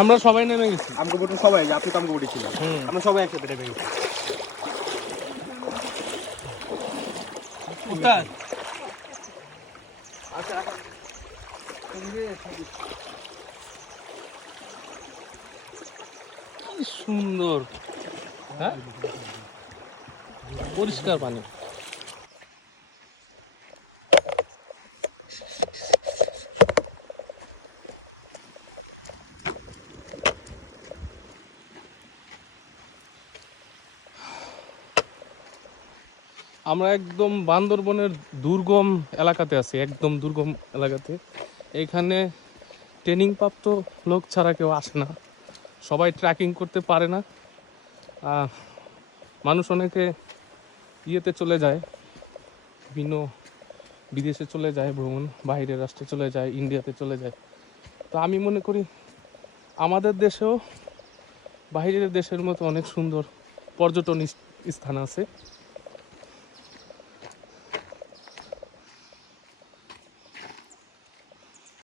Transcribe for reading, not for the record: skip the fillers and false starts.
আমরা সবাই নেমে গেছি, আমাকে বলুন সবাই, আপনি তো আমাকে বলেছিলেন আমরা সবাই একসাথে নেমে গেছি। কি সুন্দর, হ্যাঁ পরিষ্কার পানি। আমরা একদম বান্দরবনের দুর্গম এলাকাতে আছি, একদম দুর্গম এলাকাতে। এখানে ট্রেনিং প্রাপ্ত লোক ছাড়া কেউ আসে না, সবাই ট্রেকিং করতে পারে না। মানুষ অনেকে ইয়েতে চলে যায়, বিভিন্ন বিদেশে চলে যায় ভ্রমণ, বাইরের রাষ্ট্রে চলে যায়, ইন্ডিয়াতে চলে যায়। তো আমি মনে করি আমাদের দেশেও বাইরের দেশের মতো অনেক সুন্দর পর্যটন স্থান আছে।